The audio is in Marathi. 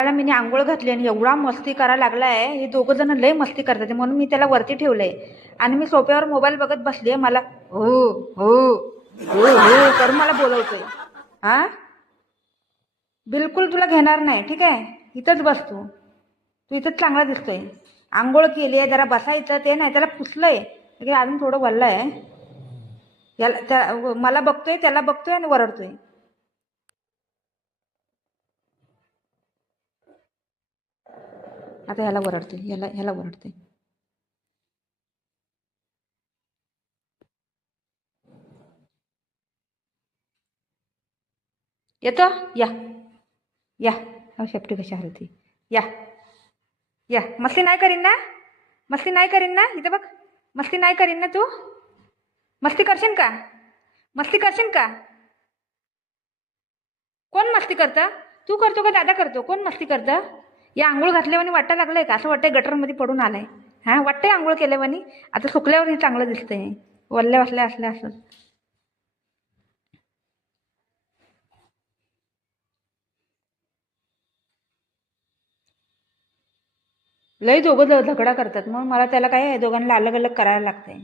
त्याला मी आंघोळ घातली आणि एवढा मस्ती करायला लागलाय. हे दोघं जण लय मस्ती करतात म्हणून मी त्याला वरती ठेवलंय आणि मी सोफ्यावर मोबाईल बघत बसलीये. मला हो हो हो हो करून मला बोलवतोय. हा, बिलकुल तुला घेणार नाही, ठीक आहे. इथंच बस तू. तू इथंच चांगला दिसतोय. आंघोळ केली आहे, जरा बसायचं ते नाही. त्याला पुसलंय अजून थोडं वल्लंय. याला मला बघतोय, त्याला बघतोय आणि वरडतोय. आता ह्याला वरडतोय, ह्याला वरडतोय. येतो या या. शेपटी कशी हलती. या या. मस्ती नाही करीन ना, मस्ती नाही करीन ना. इथं बघ, मस्ती नाही करीन ना तू. मस्ती करशील का, मस्ती करशील का. कोण मस्ती करतं, तू करतो का दादा करतो, कोण मस्ती करतं. या आंघोळ घातल्यावानी वाटायला लागलंय का, असं वाटतंय गटरमध्ये पडून आलाय. हां, वाटतंय आंघोळ केल्यावानी. आता सुकल्यावर हे चांगलं दिसतंय, वल्ल्या असल्या असल्या असं. लई दोघं झगडा करतात, मग मला त्याला काय दोघांना अलग अलग करायला लागतंय.